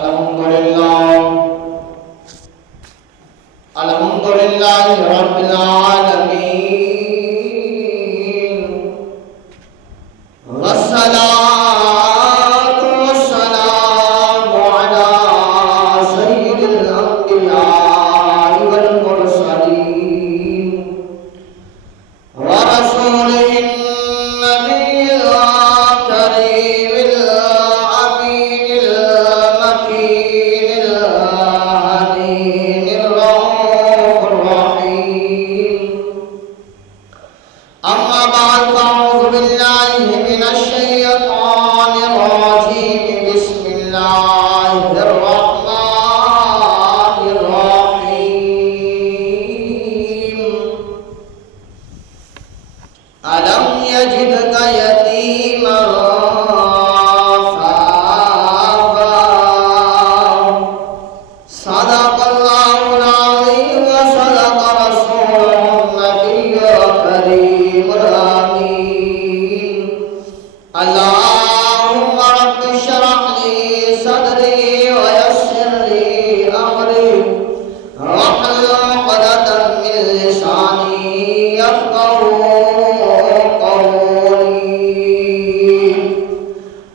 الحمدللہ رب العالمین والصلاة والسلام على سید الانبیاء والمرسلین ورسوله النبی الکریم الامین المکین الحنین الرؤوف الرحیم اما بعد فاعوذ باللہ من الشیطان الرجیم بسم اللہ الرحمن الرحیم ألم يجدك يتيما فآوى صدق الله العظيم وصدق رسوله النبي الكريم الأمين اللهم رب اشرح لي صدري ويسر لي أمري واحلل عقدة من لساني يفقهوا قولي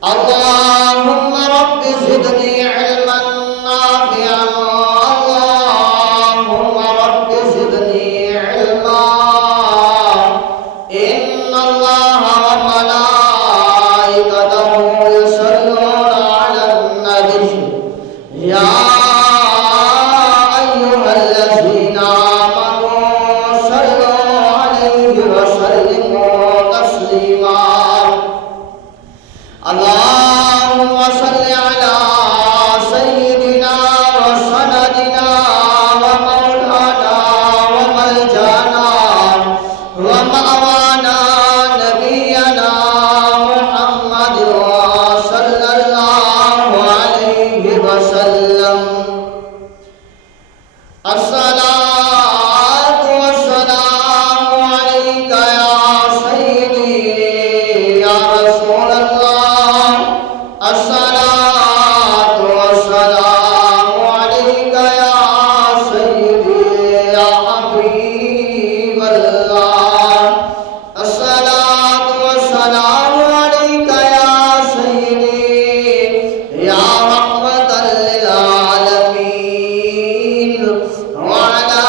اللهم رب زدني علما نافعا اللهم رب زدني علما إن الله وملائكته يصلون على النبي يا أيها الذين آمنوا صلوا عليه وسلموا تسليما اللهم صل على سيدنا وسندنا ومولانا وملجانا ومأوانا نبينا محمد صلى الله عليه وسلم الصلاة والسلام عليك يا سيدي يا رسول الله الصلاة والسلام عليك يا سيدي يا حبيب الله الصلاة والسلام عليك يا سيدي يا رحمة للعالمين وعلى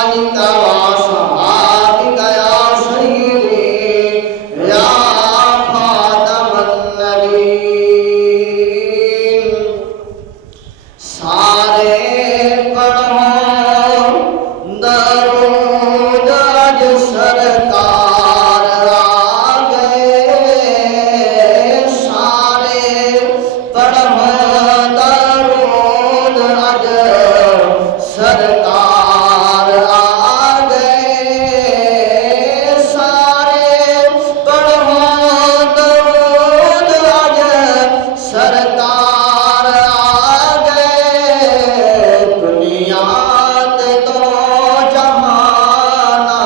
آلك وأصحابك يا سيدي يا خاتم النبيين سارے پڑھو درود آج سرکار آ گئے سارے پڑھو درود آج سرکار آ گئے سارے پڑھو درود آج سرکار آ گئے دنیا تے تو جہانا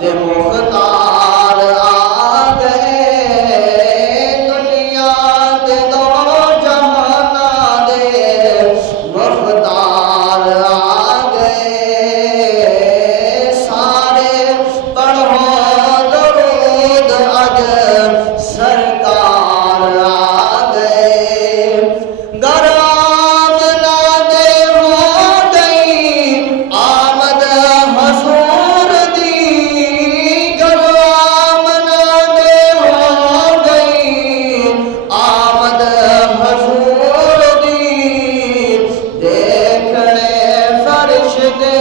دے مختار آ گئے دنیا تے تو جہانا دے مختار آ گئے سارے پڑھو درود اج سرکار آ گئے گر آمنا دے ہو گئی آمد حضور دی گر آمنا دے ہو گئی آمد حضور دی دیکھنے فرشتے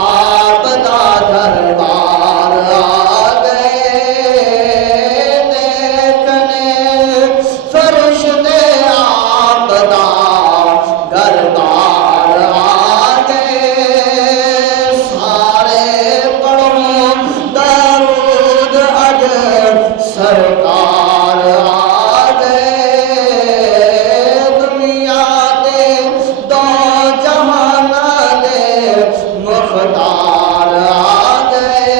آپ دا دربار آ گئے دیکھنے فرشتے آپ دا دربار آ گئے سارے پڑھو درود اج سرکار آ گئے دنیا تے دو جہان دے مختار آ گئے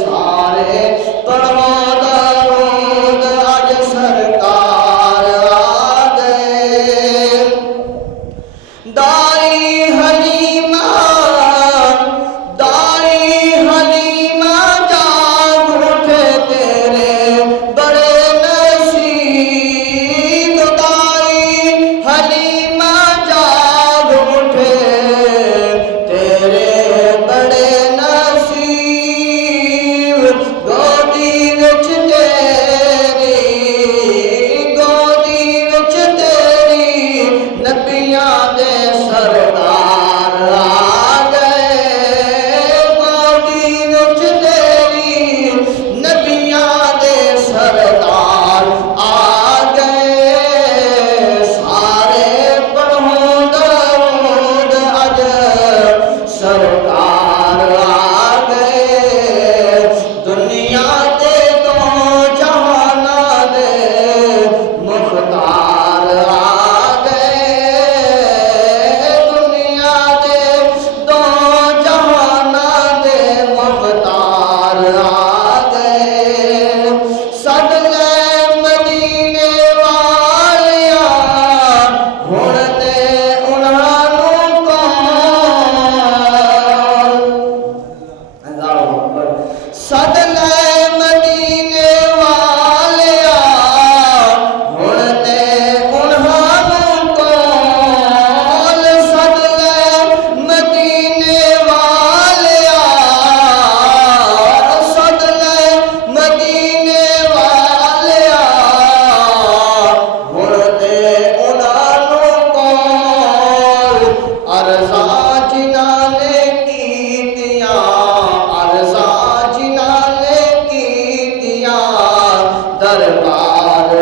سارے پڑھو درود اج سرکار آ گئے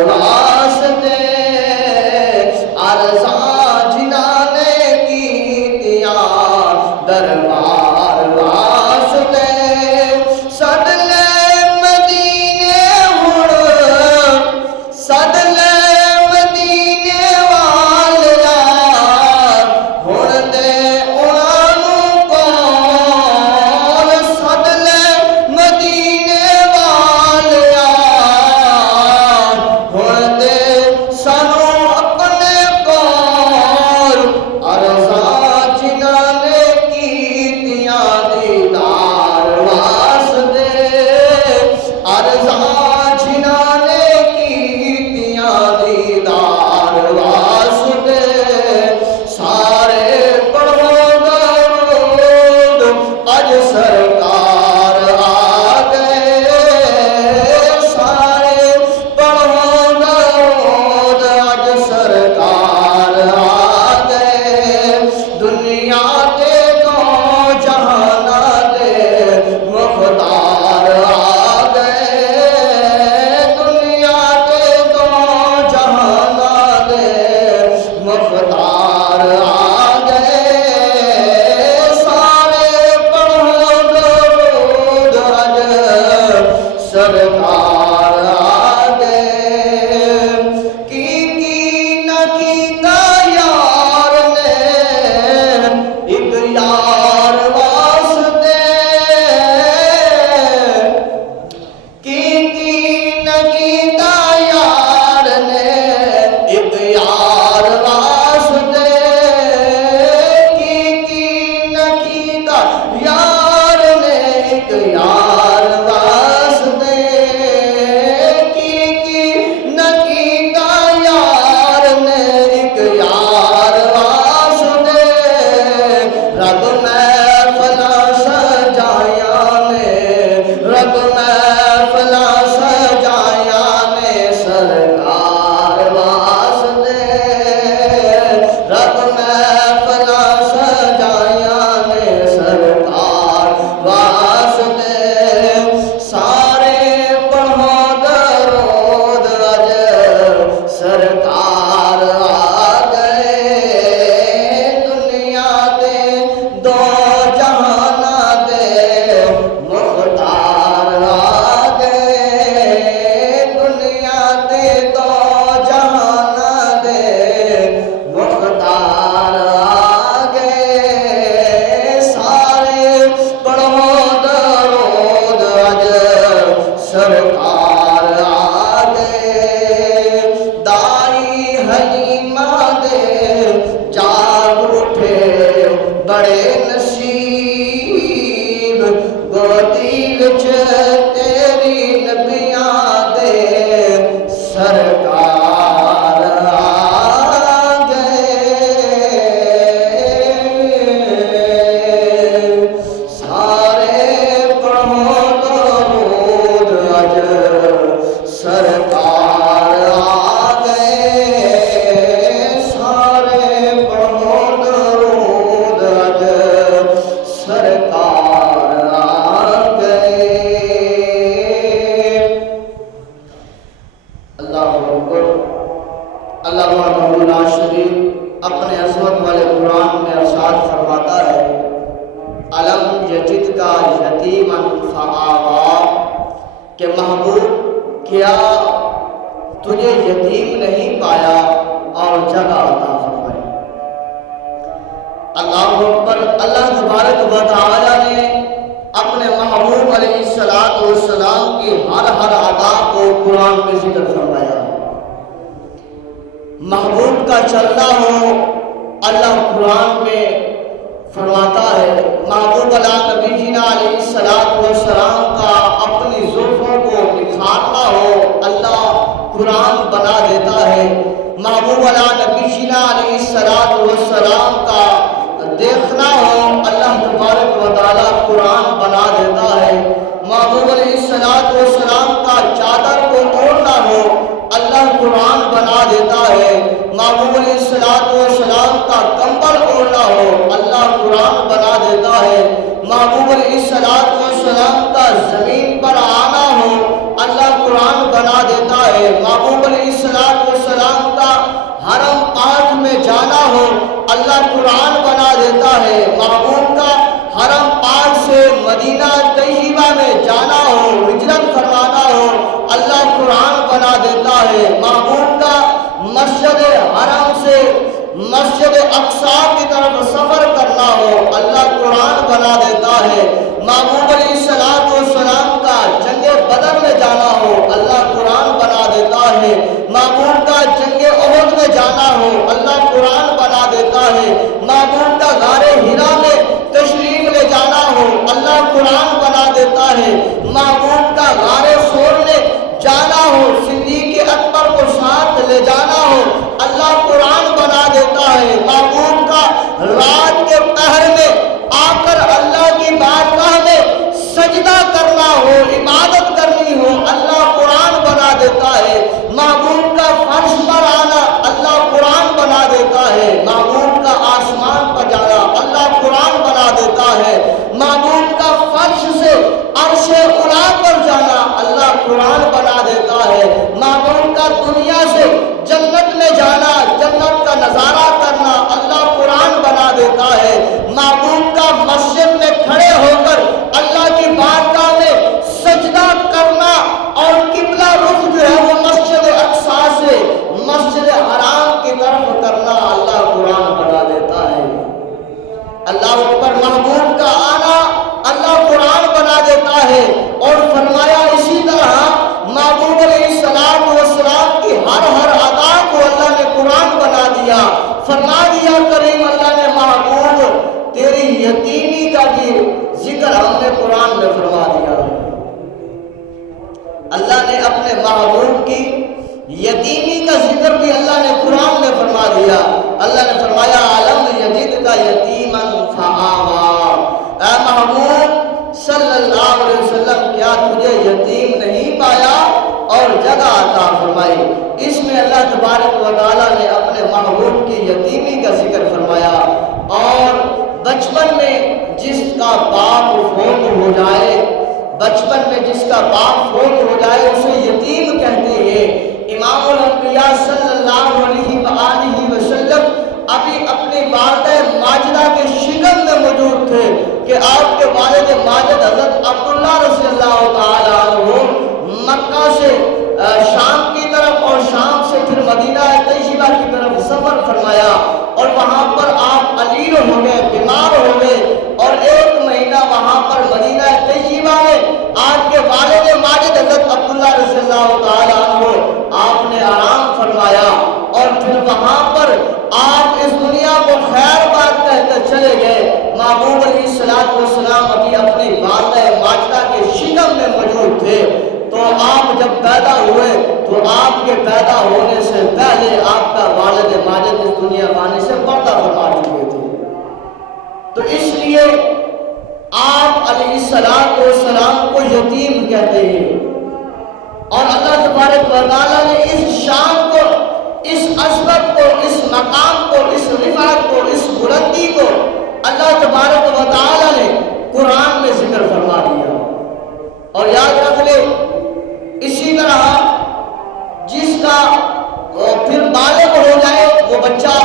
واسطے ارزاں جنہاں نے کیتیاں دربار واسطے سد لے مدینے ہن سد لے مدینے والیا ہن دے انہاں نوں کون سد لے مدینے والیا ہن دے سانوں اپنے کول ارزاں جنہاں نے کیتیاں دیدار واسطے ارزاں جنہاں نے کیتیاں دیدار واسطے سارے پڑھو درود اج سرکار آ گئے سارے پڑھو درود اج سرکار آ گئے دنیا دے دو جہاناں دے مختار آ گئے دنیا دے دو جہاناں دے مختار آ گئے سارے پڑھو درود اج سرکار آ گئے کی نہ کیتا یار نے ایک یار واسطے کی نہ کیتا یار نے ایک یار واسطے کی نہ کیتا یار نے ایک یار واسطے کی نہ کیتا یار نے ایک یار واسطے رب محفلاں سجایا نے رب محفلاں سجایا نے سرکار واسطے رب محفلاں سجایا نے سرکار واسطے سارے پڑھو درود اج سرکار آ گئے دنیا دے دو جہاناں دے مختار آ گئے دنیا دے دو جہاناں دے مختار آ گئے سارے پڑھو درود اج سرکار آ گئے دائی حلیمہ دے جاگ اٹھے بڑے نصیب گودی وچ تیری نبیاں دے سرکار آ گئے سارے پڑھو درود اج سرکار آ گئے سارے پڑھو درود اج سرکار آ گئے اللہ اکبر اللہ وحدہ لا شریک اپنے عظمت والے قرآن میں ارشاد فرماتا ہے علم یجد کا یتیمن فآوا کہ محبوب کیا تجھے یتیم نہیں پایا اور جگہ عطا فرمائی اللہ اکبر اللہ تبارک و تعالی نے اپنے محبوب علیہ السلام کی ہر ادا کو قرآن میں ذکر فرمایا محبوب کا چلنا ہو اللہ قرآن میں فرماتا ہے محبوب نبی جینا علیہ السلام کا اپنی زلفوں کو نکھارنا ہو اللہ قرآن بنا دیتا ہے محبوب نبی جینا علیہ السلام کا دیکھنا ہو اللہ تبارک و تعالی قرآن بنا دیتا ہے محبوب علیہ السلام کا چادر کو اوڑھنا ہو اللہ قرآن بنا دیتا ہے محبوب علیہ السلام کا کمبل اوڑھنا ہو اللہ قرآن بنا دیتا ہے محبوب علیہ السلام کا زمین پر آنا ہو اللہ قرآن بنا دیتا ہے محبوب علیہ اللہ قرآن بنا دیتا ہے، محبوب کا حرم پاک سے مدینہ طیبہ میں جانا ہو، ہجرت فرمانا ہو، اللہ قرآن بنا دیتا ہے، محبوب کا مسجد حرم سے مسجد اقصی کی طرف سفر کرنا ہو، اللہ قرآن بنا دیتا ہے، محبوب علیہ السلام کا جنگ بدر میں جانا ہو، اللہ قرآن بنا دیتا ہے، محبوب کا جنگ احد میں جانا ہو، اللہ قرآن بنا دیتا ہے، محبوب کا غار حرا میں تشریف لے جانا ہو، اللہ قرآن بنا دیتا ہے، محبوب کا غار ثور میں جانا ہو، صدیق اکبر کو ساتھ لے جانا ہو، اللہ قرآن بنا دیتا ہے، محبوب کا رات کے پہر میں آ کر اللہ کی بارگاہ میں سجدہ کرنا ہو، عبادت کرنی ہو، اللہ قرآن بنا دیتا ہے، محبوب کا فرش پر آنا اللہ قرآن بنا دیتا ہے، محبوب کا آسمان پر جانا اللہ قرآن بنا دیتا ہے، محبوب کا فرش سے عرش اولی پر جانا اللہ قرآن بنا دیتا ہے، محبوب کا دنیا سے جنت میں جانا، جنت کا نظارہ کرنا اللہ قرآن بنا دیتا ہے، محبوب کا مسجد میں کھڑے ہو کر اللہ کی بارگاہ میں سجدہ کرنا اور قبلہ رخ جو ہے وہ مسجد اقصی سے مسجد حرام کی طرف کرنا اللہ قرآن بنا دیتا ہے، اللہ اکبر، محبوب کا آنا اللہ قرآن بنا دیتا ہے، اور فرمایا اسی طرح محبوب علیہ السلام کی ہر ادا کو اللہ نے قرآن بنا دیا، فرما دیا کریم اللہ نے محبوب تیری یتیمی کا بھی ذکر ہم نے قرآن میں فرما دیا ہے، اللہ نے اپنے محبوب کی یتیمی کا ذکر بھی اللہ نے قرآن میں فرما دیا، اللہ نے فرمایا علم یجدک یتیما فآویٰ، اے محبوب صلی اللہ علیہ وسلم کیا تجھے یتیم نہیں پایا اور جگہ عطا فرمائی، اس میں اللہ تبارک و تعالیٰ نے اپنے محبوب کی یتیمی کا ذکر فرمایا، اور بچپن میں جس کا باپ فوت ہو جائے، بچپن میں جس کا باپ فوت ہو جائے اسے یتیم کہتے ہیں، امام الانبیاء صلی اللہ علیہ وآلہ وسلم ابھی اپنی والدہ ماجدہ کے شکم میں موجود تھے کہ آپ کے والد ماجد حضرت عبداللہ رضی اللہ تعالیٰ عنہ مکہ سے شام کی طرف اور شام سے پھر مدینہ طیبہ کی طرف سفر فرمایا، اور وہاں پر آپ علیل ہو گئے، بیمار ہو گئے، اور 1 مہینہ وہاں پر مدینہ طیبہ میں آپ کے والد ماجد حضرت عبداللہ رضی اللہ تعالیٰ عنہ آپ نے آرام فرمایا، اور پھر وہاں پر آپ اس دنیا کو خیر بات کہہ کر چلے گئے، محبوب علیہ السلام ابھی اپنی والدہ ماجدہ کے شکم میں موجود تھے، تو آپ جب پیدا ہوئے تو آپ کے پیدا ہونے سے پہلے آپ کا والد ماجد اس دنیا فانی سے پردہ فرما چکے تھے، تو اس لیے آپ علیہ السلام کو یتیم کہتے ہیں، اور اللہ تبارک و تعالیٰ نے اس شان کو، اس عظمت کو، اس مقام کو، اس رفعت کو، اس بلندی کو اللہ تبارک و تعالیٰ نے قرآن میں ذکر فرما دیا، اور یاد رکھ لے اسی طرح جس کا پھر بالغ ہو جائے وہ بچہ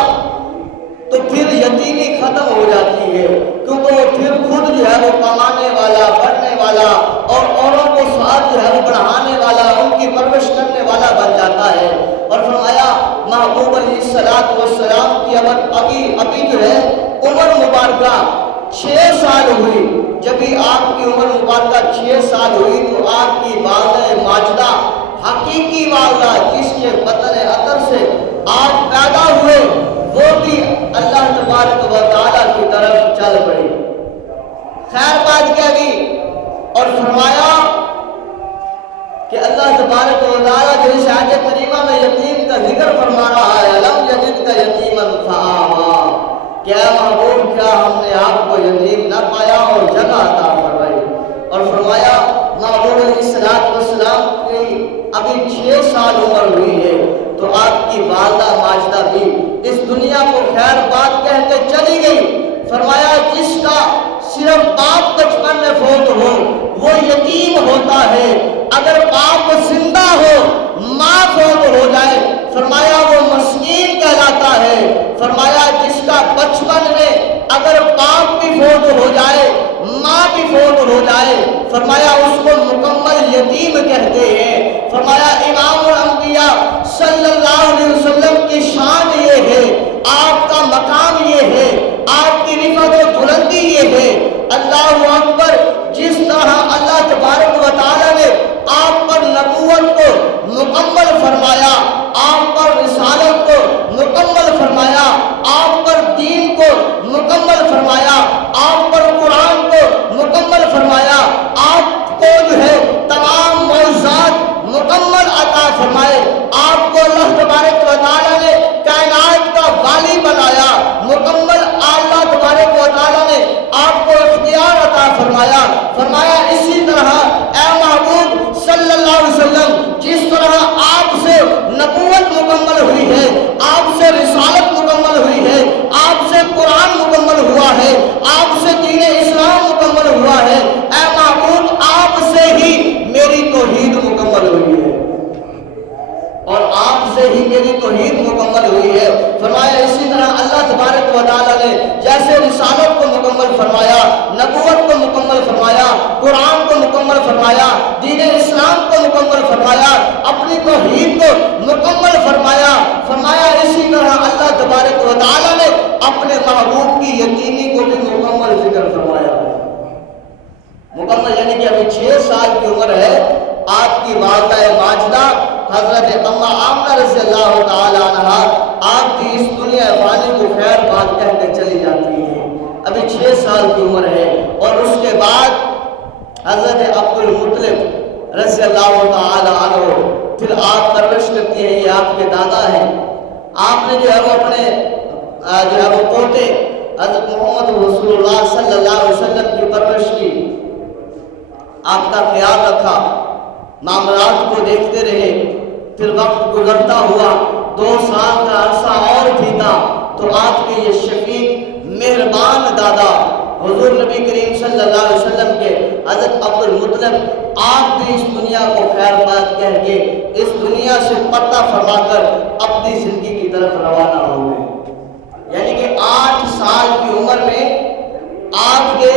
تو پھر یتیمی ختم ہو جاتی ہے، کیونکہ وہ پھر خود جو ہے وہ کمانے والا، پڑھنے والا، اور اوروں کو ساتھ جو ہے وہ بڑھانے والا، ان کی پرورش کرنے والا بن جاتا ہے، اور فرمایا محبوب علیہ السلام کی ابھی جو ہے عمر مبارکہ 6 سال ہوئی، جب بھی آپ کی عمر مبارکہ 6 سال ہوئی تو آپ کی والدہ ماجدہ، حقیقی والدہ جس کے بطن عطر سے آپ پیدا ہوئے، وہ بھی اللہ تبارک و تعالیٰ کی طرف چل پڑی، خیر بات کہہ دی، اور فرمایا کہ اللہ تبارک و تعالیٰ جو اس آیت کریمہ میں یتیم کا ذکر فرما رہا ہے، لم یجدک یتیما فآویٰ، کیا محبوب کیا ہم نے آپ کو یتیم نہ پایا اور جگہ عطا فرمائی، اور فرمایا محبوب علیہ السلام کی ابھی 6 سال عمر ہوئی ہے تو آپ کی والدہ ماجدہ بھی اس دنیا کو خیر بات کہہ کے چلی گئی، فرمایا جس کا صرف باپ بچپن میں فوت ہو وہ یتیم ہوتا ہے، اگر باپ زندہ ہو، ماں فوت ہو جائے، فرمایا وہ مسکین کہلاتا ہے، فرمایا جس کا بچپن میں اگر باپ بھی فوت ہو جائے، ماں بھی فوت ہو جائے، فرمایا اس کو مکمل یتیم کہتے ہیں۔ فرمایا امام الانبیاء صلی اللہ علیہ وسلم کی شان یہ ہے، آپ کا مقام یہ ہے، آپ کی رفعت و بلندی یہ ہے۔ اللہ اکبر! جس طرح اللہ تبارک و تعالی نے آپ پر نبوت کو مکمل فرمایا، آپ پر رسالت کو مکمل فرمایا، آپ پر دین کو مکمل فرمایا، آپ پر قرآن کو مکمل فرمایا، آپ کو جو ہے تمام معجزات مکمل عطا فرمائے، آپ کو اللہ تبارک و تعالی نے کائنات کا والی بنایا، مکمل اللہ تبارک و تعالی نے آپ کو اختیار عطا فرمایا۔ فرمایا اسی طرح اے محبوب صلی اللہ علیہ وسلم، جس طرح آپ سے نبوت مکمل ہوئی ہے، آپ سے رسالت مکمل ہوئی ہے، آپ سے قرآن مکمل ہوا ہے، آپ سے دین اسلام مکمل ہوا ہے، اے محبوب آپ سے ہی میری توحید مکمل ہوئی ہے، اور آپ سے ہی میری توحید مکمل ہوئی ہے۔ فرمایا اسی طرح اللہ تبارک و تعالی نے جیسے رسالت کو مکمل فرمایا، نبوت کو مکمل فرمایا، قرآن کو مکمل فرمایا، دین اسلام کو مکمل فرمایا، اپنی توحید کو مکمل فرمایا، فرمایا اسی طرح اللہ تبارک و تعالی نے اپنے محبوب کی یتیمی کو بھی مکمل ذکر فرمایا۔ مکمل یعنی کہ ابھی 6 سال کی عمر ہے، آپ کی والدہ ماجدہ حضرت اما آمنہ رضی اللہ تعالی عنہا آپ کی اس دنیا فانی کو خیر بات کہہ کے چلی جاتی ہے، ابھی 6 سال کی عمر ہے، اور اس کے بعد حضرت عبد المطلب رضی اللہ تعالی عنہ پھر آپ پرورش کرتی ہیں، یہ آپ کے دادا ہیں، آپ نے جو ہے وہ اپنے جو ہے وہ پوتے حضرت محمد رسول اللہ صلی اللہ علیہ وسلم کی پرورش کی، آپ کا خیال رکھا، معاملات کو دیکھتے رہے، پھر وقت گزرتا ہوا، 2 سال کا عرصہ اور بیتا تو آپ کے یہ شفیق مہربان دادا حضور نبی کریم صلی اللہ علیہ وسلم کے حضرت عبد المطلب آپ بھی اس دنیا کو خیر بات کہہ کے اس دنیا سے پردہ فرما کر اپنی زندگی کی طرف روانہ ہو گئے۔ یعنی کہ 8 سال کی عمر میں آپ کے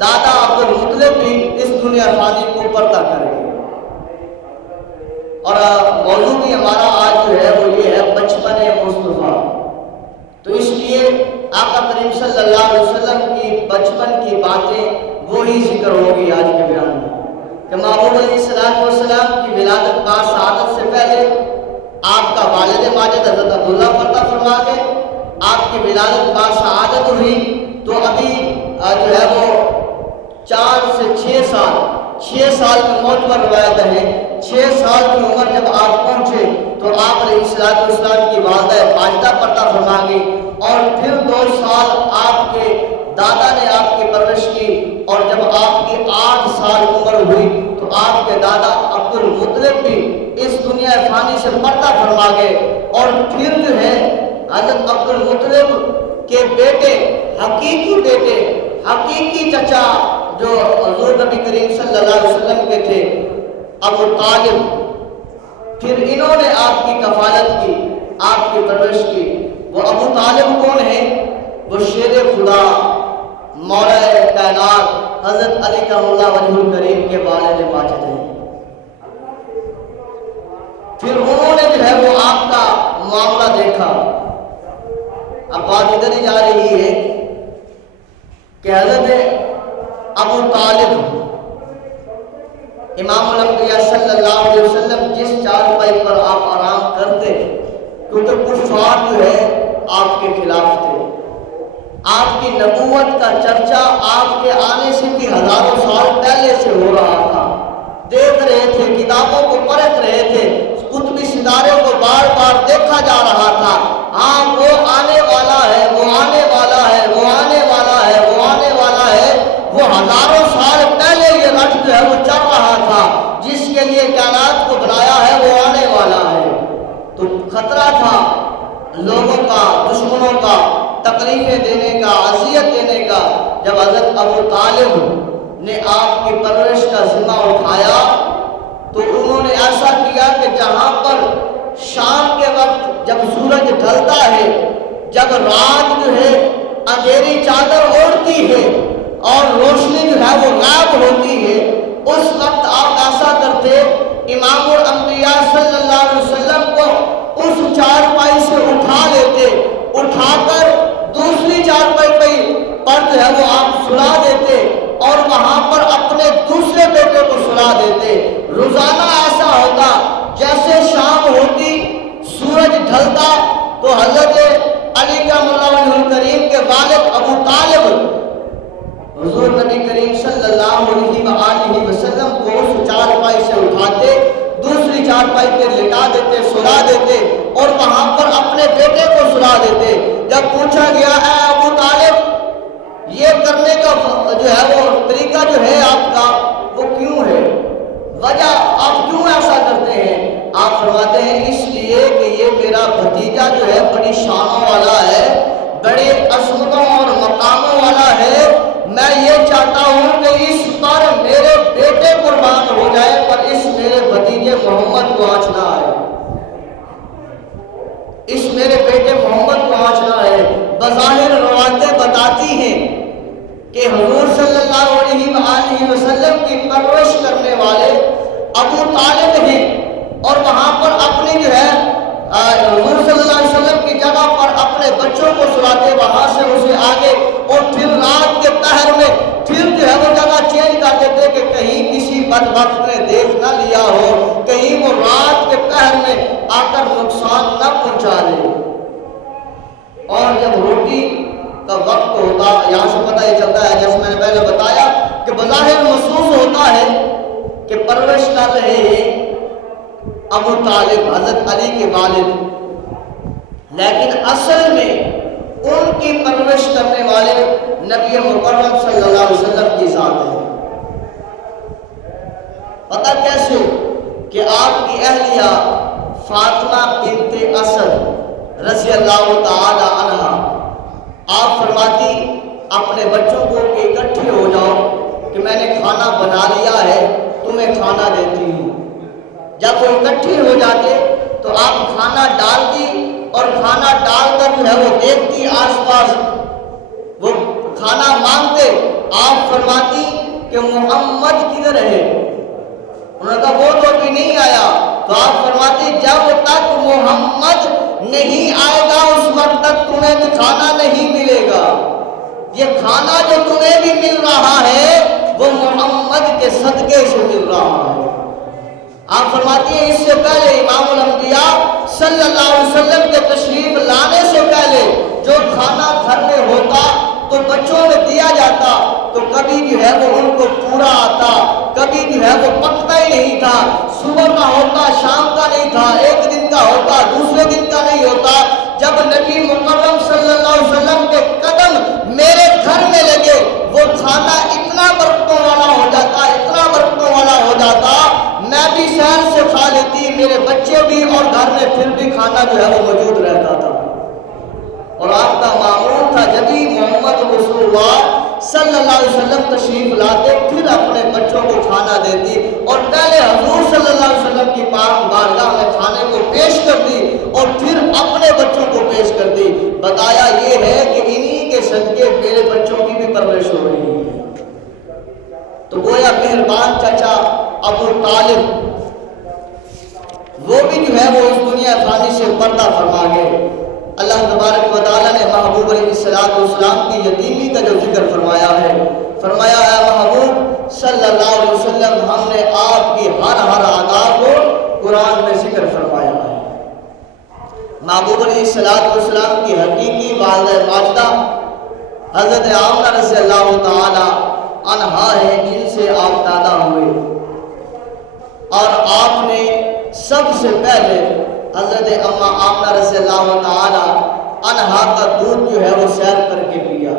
دادا عبد المطلب بھی اس دنیا فانی کو پردہ کر گئے۔ اور موضوع بھی ہمارا آج جو ہے وہ یہ ہے بچپن مصطفیٰ، تو اس لیے آقا کریم صلی اللہ علیہ وسلم کی بچپن کی باتیں وہی ذکر ہوگی آج کے بیان میں، کہ محبوب علیہ السلام کی ولادت با سعادت سے پہلے آپ کا والد ماجد حضرت عبداللہ پردہ فرما گئے، آپ کی ولادت با سعادت ہوئی تو ابھی جو ہے وہ 4 سے 6 سال میں معتبر روایت ہے، 6 سال کی عمر جب آپ پہنچے تو آپ علیہ السلام کی والدہ ماجدہ پردہ فرما گئی، اور پھر 2 سال آپ کے دادا نے آپ کی پرورش کی، اور جب آپ کی 8 سال عمر ہوئی تو آپ کے دادا عبد المطلب بھی اس دنیا فانی سے پردہ فرما گئے، اور پھر جو ہے حضرت عبد المطلب کے بیٹے، حقیقی چچا جو حضور نبی کریم صلی اللہ علیہ وسلم کے تھے، ابو طالب، پھر انہوں نے آپ کی کفالت کی، آپ کی پرورش کی۔ وہ ابو طالب کون ہے؟ وہ شیر خدا مولا کائنات حضرت علی کرم اللہ وجہ الکریم کے والد ماجد ہیں۔ پھر انہوں نے جو ہے وہ آپ کا معاملہ دیکھا۔ اب بات ادھر ہی جا رہی ہے کہ حضرت ابو طالب امام الانبیاء صلی اللہ علیہ وسلم جس چارپائی پر آپ آرام کرتے، کیونکہ کفار جو ہے آپ کے خلاف تھے، آپ کی نبوت کا چرچا آپ کے آنے سے بھی ہزاروں سال پہلے سے ہو رہا تھا، دیکھ رہے تھے، کتابوں کو پرکھ رہے تھے، قطبی ستارے کو بار بار دیکھا جا رہا تھا، ہاں وہ آنے والا ہے، وہ آنے والا ہے، وہ آنے والا ہے، وہ آنے والا ہے، وہ ہزاروں سال پہلے یہ رٹ جو ہے وہ چل رہا تھا، جس کے لیے کائنات کو بنایا ہے وہ آنے والا ہے۔ تو خطرہ تھا لوگوں کا، دشمنوں کا، تکلیفیں دینے کا، اذیت دینے کا۔ جب حضرت ابو طالب نے آپ کی پرورش کا ذمہ اٹھایا تو انہوں نے ایسا کیا کہ جہاں پر شام کے وقت جب سورج ڈھلتا ہے جب رات جو ہے اندھیری چادر اوڑھتی ہے اور روشنی جو ہے وہ غائب ہوتی ہے، اس وقت آپ ایسا کرتے، امام الانبیاء صلی اللہ علیہ وسلم کو اس چارپائی سے اٹھا لیتے، اٹھا کر دوسری چارپائی پر جو ہے وہ آپ سلا دیتے اور وہاں پر اپنے دوسرے بیٹے کو سلا دیتے۔ روزانہ ایسا ہوتا، جیسے شام ہوتی، سورج ڈھلتا تو حضرت علی کرم اللہ وجہہ الکریم کے والد ابو طالب حضور نبی کریم صلی اللہ علیہ وآلہ وسلم کو اس چارپائی سے اٹھاتے، دوسری چارپائی پہ لٹا دیتے، سلا دیتے اور وہاں پر اپنے بیٹے کو سلا دیتے۔ جب پوچھا گیا اے ابو طالب، یہ کرنے کا جو ہے وہ طریقہ جو ہے آپ کا وہ کیوں ہے، وجہ آپ کیوں ایسا کرتے ہیں؟ آپ فرماتے ہیں اس لیے کہ یہ میرا بھتیجا جو ہے بڑی شانوں والا ہے، بڑے عظمتوں اور مقاموں والا ہے، میں یہ چاہتا ہوں کہ اس پر میرے بیٹے قربان ہو جائے پر اس میرے بھتیجے محمد کو آنچ نہ آئے، اس میرے بیٹے محمد کو آنچ نہ آئے۔ بظاہر روایتیں بتاتی ہیں کہ حضور صلی اللہ علیہ وآلہ وسلم کی پرورش کرنے والے ابو طالب ہیں اور وہاں پر اپنی جو ہے حضور صلی اللہ علیہ وسلم کی جگہ پر اپنے بچوں کو سلاتے، وہاں سے اسے آگے اور پھر رات کے پہر میں پھر جو ہے وہ جگہ چینج کر دیتے کہ کہیں کسی بدبخت نے دیکھ نہ لیا ہو، کہیں وہ رات کے پہر میں آ کر نقصان نہ پہنچا دے۔ اور جب روٹی کا وقت ہوتا، یہاں سے پتہ یہ چلتا ہے جیسے میں نے پہلے بتایا کہ بظاہر محسوس ہوتا ہے کہ پرورش کر رہے ہیں ابو طالب حضرت علی کے والد، لیکن اصل میں ان کی پرورش کرنے والے نبی مکرم صلی اللہ علیہ وسلم کی ذات ہے۔ پتہ کیسے؟ کہ آپ کی اہلیہ فاطمہ بنت اسد رضی اللہ تعالی عنہا، آپ فرماتی اپنے بچوں کو کہ اکٹھے ہو جاؤ کہ میں نے کھانا بنا لیا ہے، تمہیں کھانا دیتی ہوں۔ جب وہ اکٹھے ہو جاتے تو آپ کھانا ڈالتی اور کھانا ڈال کر جو ہے وہ دیکھتی آس پاس، وہ کھانا مانگتے، آپ فرماتی کہ محمد کدھر ہے؟ انہوں نے کہا وہ تو ابھی نہیں آیا، تو آپ فرماتی جب تک محمد نہیں آئے گا اس وقت تک تمہیں بھی کھانا نہیں ملے گا، یہ کھانا جو تمہیں بھی مل رہا ہے وہ محمد کے صدقے سے مل رہا ہے۔ آپ فرماتی ہیں اس سے پہلے امام الانبیاء صلی اللہ علیہ وسلم کے تشریف لانے سے پہلے جو کھانا گھر میں ہوتا تو بچوں میں دیا جاتا تو کبھی جو ہے وہ ان کو پورا آتا، کبھی جو ہے وہ پکتا ہی نہیں تھا، صبح کا ہوتا شام کا نہیں تھا، ایک دن کا ہوتا دوسرے دن کا نہیں ہوتا۔ جب نبی مکرم صلی اللہ علیہ وسلم کے قدم میرے گھر میں لگے وہ کھانا اتنا برکتوں والا ہو جاتا، اتنا برکتوں والا ہو جاتا، میں بھی سہر سے کھا لیتی، میرے بچے بھی، اور گھر میں پھر بھی کھانا جو ہے وہ موجود رہتا تھا۔ اور آپ کا معمول تھا جب بھی محمد رسول اللہ صلی اللہ علیہ وسلم تشریف لاتے پھر اپنے بچوں کو کھانا دیتی اور پہلے حضور صلی اللہ علیہ وسلم کی پاک بارگاہ میں کھانے کو پیش کرتی اور پھر اپنے بچوں کو پیش کرتی۔ بتایا یہ ہے کہ انہی کے صدقے میرے بچوں کی بھی پرورش ہو رہی ہے۔ تو گویا مہربان چچا ابو طالب وہ بھی جو ہے وہ اس دنیا فانی سے پردہ فرما گئے۔ اللہ تبارک و تعالیٰ نے محبوب علیہ السلام کی یتیمی کا جو ذکر فرمایا ہے، فرمایا اے محبوب صلی اللہ علیہ وسلم ہم نے آپ کی ہر ادا کو قرآن میں ذکر فرمایا ہے۔ محبوب علیہ السلام کی حقیقی والدہ ماجدہ حضرت آمنہ رضی اللہ تعالی عنہا ہے جن سے آپ پیدا ہوئے، اور آپ نے سب سے پہلے حضرت اماں آمنہ رضی اللہ تعالی عنہا کا دودھ جو ہے وہ سیر کر کے پیا۔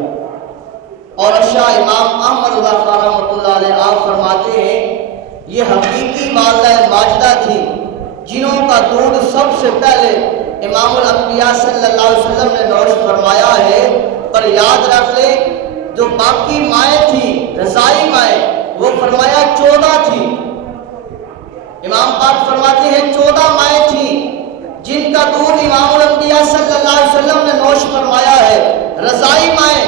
اور شاہ امام احمد رضا خان رحمۃ اللہ علیہ آپ فرماتے ہیں یہ حقیقی والدہ ماجدہ تھی جنہوں کا دودھ سب سے پہلے امام الانبیاء صلی اللہ علیہ وسلم نے نوش فرمایا ہے۔ پر یاد رکھ لیں جو باقی مائیں تھی رضائی مائیں وہ فرمایا 14 تھی، امام پاک فرماتے ہیں 14 مائیں تھیں جن کا دودھ امام الانبیاء صلی اللہ علیہ علیہ وسلم نے نوش فرمایا ہے، رضائی مائیں۔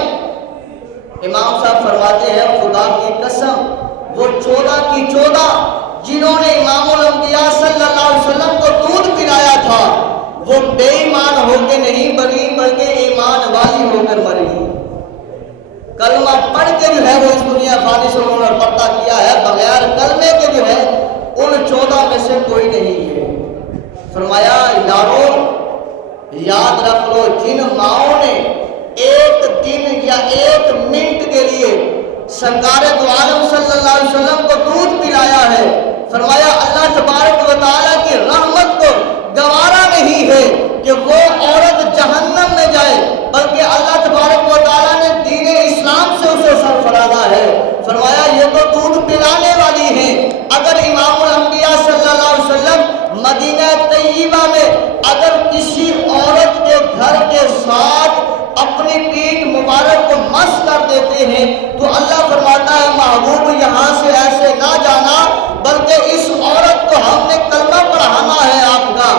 امام صاحب فرماتے ہیں خدا کی قسم وہ 14 کی 14 جنہوں نے امام الانبیاء صلی اللہ علیہ وسلم کو دودھ پلایا تھا وہ بے ایمان ہو کے نہیں بری بلکہ ایمان والی ہو کر مری۔ کلمہ پڑھ کے جو ہے وہ اس دنیا فانی سے انہوں نے پردہ کیا ہے، بغیر کلمے کے جو ہے ان 14 میں سے کوئی نہیں ہے۔ فرمایا یارو یاد رکھ لو جن ماؤں نے ایک دن یا ایک منٹ کے لیے سرکار دو عالم صلی اللہ علیہ وسلم کو دودھ پلایا ہے، فرمایا اللہ تبارک و تعالیٰ کی رحمت کو گوارا نہیں ہے کہ وہ عورت جہنم میں جائے، بلکہ اللہ تبارک و تعالیٰ نے دین اسلام سے اسے سرفرازہ ہے۔ فرمایا یہ تو دودھ پلانے والی ہیں، اگر امام الانبیاء صلی اللہ علیہ وسلم مدینہ طیبہ میں اگر کسی عورت کے گھر کے ساتھ اپنی پیٹھ مبارک کو مس کر دیتے ہیں تو اللہ فرماتا ہے محبوب یہاں سے ایسے نہ جانا، بلکہ اس عورت کو ہم نے کلمہ پڑھانا ہے آپ کا،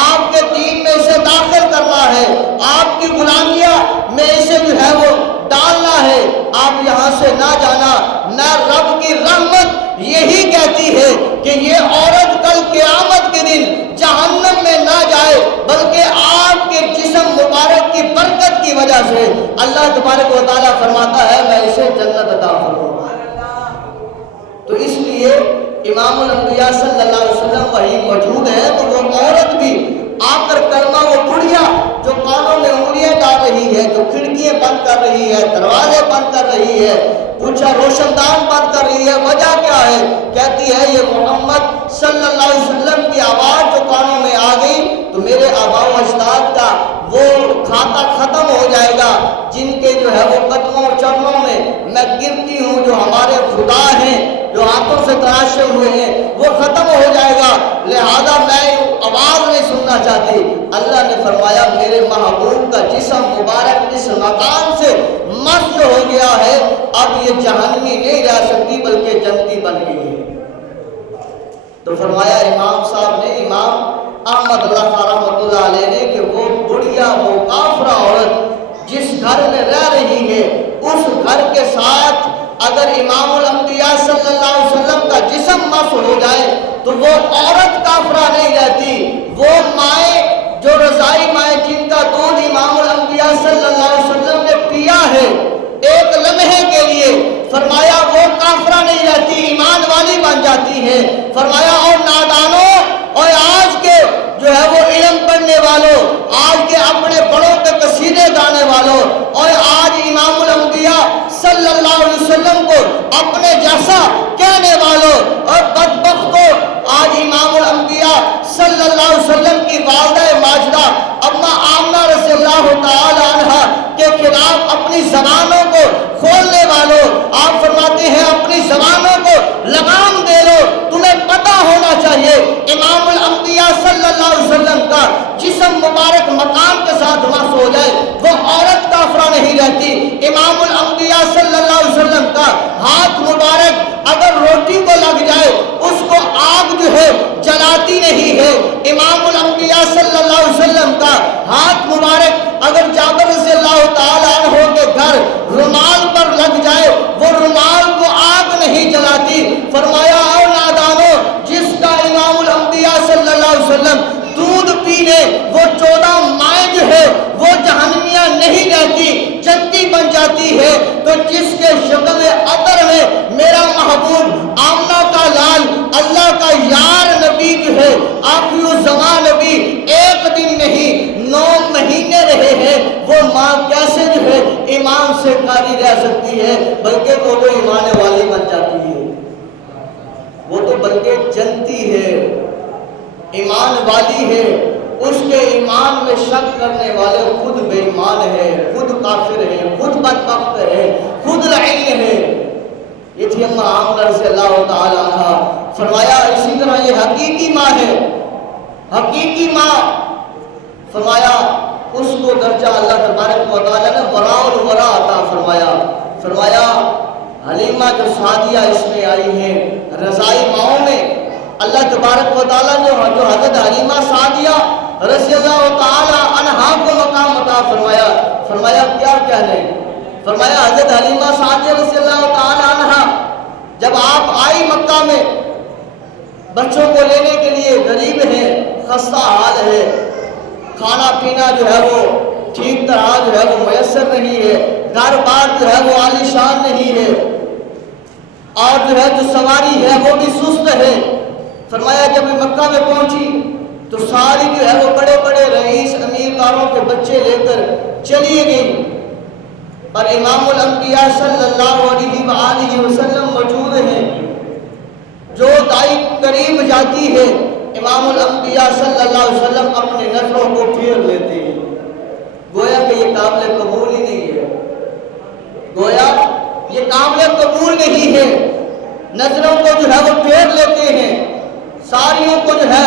آپ کے دین میں اسے داخل کرنا ہے، آپ کی غلامیہ میں اسے جو ہے وہ ڈالنا ہے، آپ یہاں سے نہ جانا۔ نہ رب کی رحمت یہی کہتی ہے کہ یہ عورت کل قیامت کے دن جہنم میں نہ جائے، بلکہ آپ کے جسم مبارک کی برکت کی وجہ سے اللہ تبارک و تعالیٰ فرماتا ہے میں اسے جنت عطا کروں۔ تو اس لیے امام الانبیاء صلی اللہ علیہ وسلم وہی موجود ہے تو وہ عورت بھی آ کر کلمہ وہ بڑھیا جو کانوں میں انگلیاں ڈال رہی ہے، جو کھڑکیاں بند کر رہی ہے، دروازے بند کر رہی ہے، پوچھا روشن دان بند کر رہی ہے، وجہ کیا ہے؟ کہتی ہے یہ محمد صلی اللہ علیہ وسلم کی آواز جو کانوں میں آ گئی تو میرے آباء و اجداد کا وہ کھاتا ختم ہو جائے گا، جن کے جو ہے وہ قدموں چرنوں میں میں گرتی ہوں، جو ہمارے خدا ہیں جو ہاتھوں سے تراشے ہوئے ہیں وہ ختم ہو جائے گا، لہذا میں آواز نہیں سننا چاہتی۔ اللہ نے فرمایا میرے محبوب کا جسم مبارک اس مکان سے مس ہو گیا ہے، اب یہ جہنمی نہیں رہ سکتی بلکہ جنتی بن گئی ہے۔ تو فرمایا امام صاحب نے، امام احمد اللہ رحمۃ اللہ علیہ نے کہ وہ بڑھیا وہ کافرہ عورت جس گھر میں رہ رہی ہے اس گھر کے ساتھ اگر امام الانبیاء صلی اللہ علیہ وسلم کا جسم مس ہو جائے تو وہ عورت کافرہ نہیں رہتی۔ وہ مائیں جو رضائی مائیں جن کا دودھ امام الانبیاء صلی اللہ علیہ وسلم نے پیا ہے ایک لمحے کے لیے، فرمایا وہ کافرہ نہیں رہتی، ایمان والی بن جاتی ہے۔ فرمایا اور نادانوں اور آج کے جو ہے وہ علم پڑھنے والوں، آج کے اپنے بڑوں کے قصیدے گانے والوں اور آج امام الانبیاء صلی اللہ علیہ وسلم کو اپنے جیسا کہنے والوں اور بدبختوں، آج امام الانبیاء صلی اللہ علیہ وسلم کی والدہ ماجدہ اما آمنہ رضی اللہ تعالی عنہ کے خلاف اپنی زبانوں کو کھولنے والوں، آپ فرماتے ہیں اپنی زبانوں کو لگام دے لو، تمہیں پتہ ہونا چاہیے امام الانبیاء صلی اللہ علیہ وسلم کا جسم مبارک مقام کے ساتھ مس ہو جائے وہ عورت کافرہ نہیں رہتی۔ امام الانبیاء صلی اللہ علیہ وسلم کا ہاتھ مبارک اگر روٹی کو لگ جائے اس کو آگ جو ہے جلاتی نہیں ہے۔ امام الانبیاء صلی اللہ علیہ وسلم کا ہاتھ مبارک اگر جابر رضی اللہ تعالیٰ عنہ کے گھر رومال پر لگ جائے وہ رومال کو آگ نہیں جلاتی۔ فرمایا او نادانو جس کا امام الانبیاء صلی اللہ علیہ وسلم دودھ پینے وہ 14 مائیں جو ہے وہ جہنمیاں نہیں رہتی جنتی بن جاتی ہے، تو جس کے شکم عطر میں میرا محبوب آمنہ کا لال اللہ کا یار نبی جو ہے آخری الزمان نبی ایک دن نہیں 9 مہینے رہے ہیں، وہ ماں کیسے جو ہے ایمان سے کاری رہ سکتی ہے؟ بلکہ وہ تو ایمان والی بن جاتی ہے، وہ تو بلکہ جنتی ہے، ایمان والی ہے۔ اس کے ایمان میں شک کرنے والے خود بے ایمان ہے، خود کافر ہے، خود بدبخت ہے، خود لعین ہے۔ یہ تھی اما آمنہ رضی اللہ تعالی عنہ۔ فرمایا اسی طرح یہ حقیقی ماں ہے، حقیقی ماں، فرمایا اس کو درجہ اللہ تبارک و تعالی نے وراء الورا عطا فرمایا۔ فرمایا حلیمہ جو سعدیہ اس میں آئی ہیں رضائی ماؤں میں، اللہ تبارک و تعالیٰ نے جو حضرت حلیمہ سعدیہ رضی اللہ تعالی عنہا کو مقام عطا فرمایا. فرمایا کیا کہنے؟ فرمایا حضرت حلیمہ سعدیہ رضی اللہ تعالی عنہا جب آپ آئی مکہ میں بچوں کو لینے کے لیے، غریب ہیں، خستہ حال ہے، کھانا پینا جو ہے وہ ٹھیک طرح جو ہے وہ میسر نہیں ہے، گھر بار جو ہے وہ عالی شان نہیں ہے، اور جو ہے جو سواری ہے وہ بھی سست ہے. فرمایا جب مکہ میں پہنچی تو ساری جو ہے وہ بڑے بڑے رئیس امیر کاروں کے بچے لے کر چلی گئی، اور امام الانبیاء صلی اللہ علیہ وآلہ وسلم موجود ہیں. جو دائی قریب جاتی ہے امام الانبیاء صلی اللہ علیہ وسلم اپنے نظروں کو پھیر لیتے ہیں. گویا کہ یہ قابل قبول ہی نہیں ہے، گویا یہ قابل قبول نہیں ہے. نظروں کو جو ہے وہ پھیر لیتے ہیں، ساریوں کو جو ہے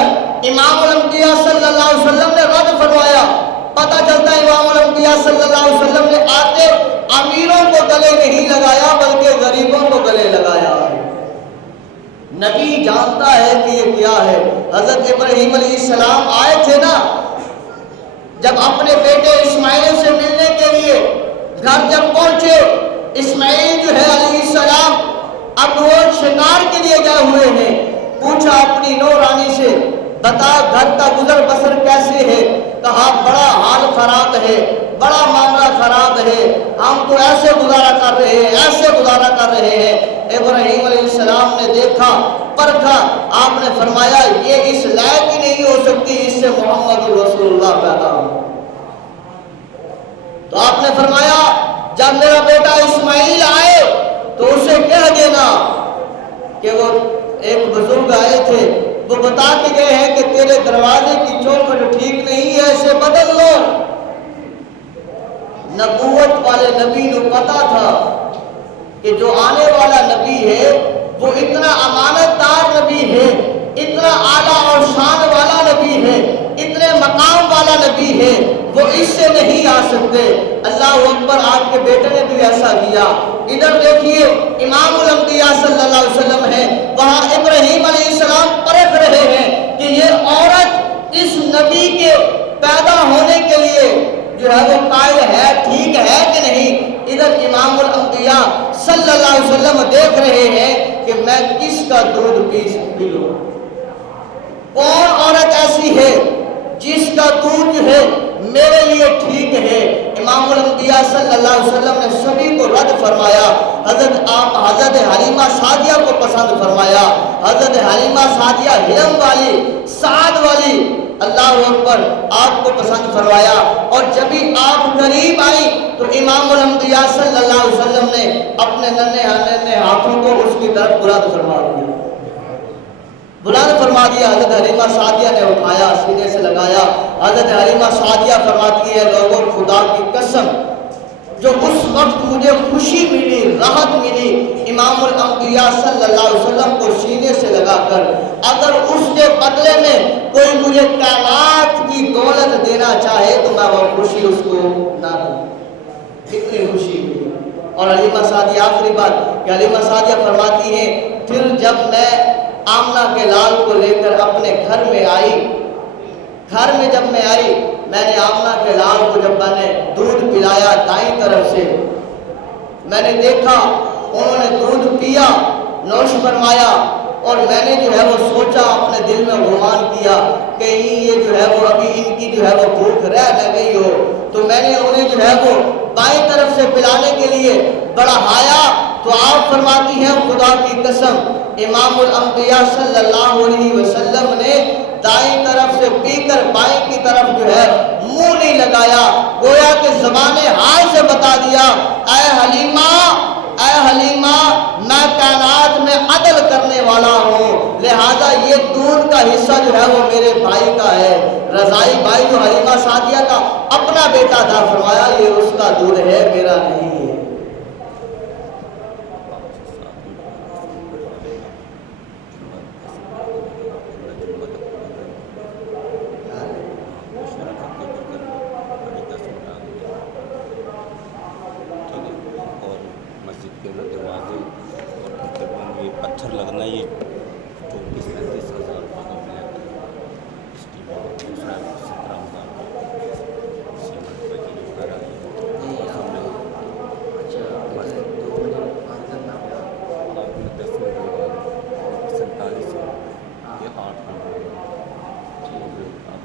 امام الانبیاء صلی اللہ علیہ وسلم نے رد فرمایا. پتہ چلتا ہے امام الانبیاء صلی اللہ علیہ وسلم نے آتے امیروں کو گلے نہیں لگایا بلکہ غریبوں کو گلے لگایا. نبی جانتا ہے کہ یہ کیا ہے. حضرت ابراہیم علیہ السلام آئے تھے نا، جب اپنے بیٹے اسماعیل سے ملنے کے لیے گھر جب پہنچے، اسماعیل جو ہے علیہ السلام اب وہ شکار کے لیے گئے ہوئے ہیں. پوچھا اپنی نورانی سے، بتا گھر کا گزر بسر کیسے ہے؟ کہا بڑا حال خراب ہے، بڑا معاملہ خراب ہے، ہم تو ایسے گزارا کر رہے ہیں، ایسے گزارا کر رہے ہیں. ابراہیم علیہ السلام نے دیکھا، پرکھا، آپ نے فرمایا یہ اس لائق ہی نہیں ہو سکتی، اس سے محمد رسول اللہ پیدا ہو. تو آپ نے فرمایا جب میرا بیٹا اسماعیل آئے تو اسے کہہ دینا کہ وہ ایک بزرگ آئے تھے، وہ بتا کے گئے ہیں کہ تیرے دروازے کی چوکھٹ ٹھیک نہیں ہے، اسے بدل لو. نبوت والے نبی کو پتا تھا کہ جو آنے والا نبی ہے وہ اتنا امانت دار نبی ہے، اتنا اعلیٰ اور شان والا نبی ہے، اتنے مقام والا نبی ہے، وہ اس سے نہیں آ سکتے. اللہ اکبر. آپ کے بیٹے نے بھی ایسا کیا. ادھر دیکھیے امام الانبیاء صلی اللہ علیہ وسلم ہیں، وہاں ابراہیم علیہ السلام پرکھ رہے ہیں کہ یہ عورت اس نبی کے پیدا ہونے کے لیے جو ہے وہ قائل ہے، ٹھیک ہے کہ نہیں. ادھر امام الانبیاء صلی اللہ علیہ وسلم دیکھ رہے ہیں کہ میں کس کا دودھ پی لوں. کون عورت ایسی ہے جس کا دودھ جو ہے میرے لیے ٹھیک ہے. امام الانبیاء صلی اللہ علیہ وسلم نے سبھی کو رد فرمایا. حضرت حلیمہ سعدیہ کو پسند فرمایا. حضرت حلیمہ سعدیہ ہرم والی، سعد والی، اللہ اکبر، آپ کو پسند فرمایا. اور جب بھی آپ قریب آئی تو امام الانبیاء صلی اللہ علیہ وسلم نے اپنے ننھے ہاتھوں کو اس کی طرف بلند فرما دیا، بلند فرما دیا. حضرت حلیمہ سعدیہ نے اٹھایا، سینے سے لگایا. حضرت حلیمہ سعدیہ فرماتی ہے لوگوں خدا کی قسم جو اس وقت مجھے خوشی ملی، راحت ملی امام الانبیاء صلی اللہ علیہ وسلم کو سینے سے لگا کر، اگر اس کے بدلے میں کوئی مجھے کائنات کی دولت دینا چاہے تو میں وہ خوشی اس کو نہ دوں. کتنی خوشی ملی. اور حلیمہ سعدیہ آخری بات کہ حلیمہ سعدیہ فرماتی ہیں پھر جب میں آمنہ کے لال کو لے کر اپنے گھر میں آئی، گھر میں جب میں آئی میں نے آمنہ کے لال کو جب میں نے دودھ پلایا دائیں طرف سے، میں نے دیکھا انہوں نے دودھ پیا، نوش فرمایا، اور میں نے جو ہے وہ سوچا، اپنے دل میں گمان کیا کہیں یہ جو ہے وہ ابھی ان کی جو ہے وہ بھوک رہ نہ گئی ہو. تو میں نے انہیں جو ہے وہ بائیں طرف سے پلانے کے لیے بڑھایا تو آپ فرماتی ہیں خدا کی قسم امام الانبیاء صلی اللہ علیہ وسلم نے دائیں طرف سے پی کر بائیں کی طرف جو ہے منہ نہیں لگایا. گویا کہ زبان حال سے بتا دیا اے حلیمہ، اے حلیمہ، میں کائنات میں عدل کرنے والا ہوں، لہذا یہ دودھ کا حصہ جو ہے وہ میرے بھائی کا ہے. رضائی بھائی جو حلیمہ سعدیہ کا اپنا بیٹا تھا، فرمایا یہ اس کا دودھ ہے، میرا نہیں ہے. پتھر لگنا یہ 24-35 ہزار روپے کا ملا تھا. اس کی دوسرا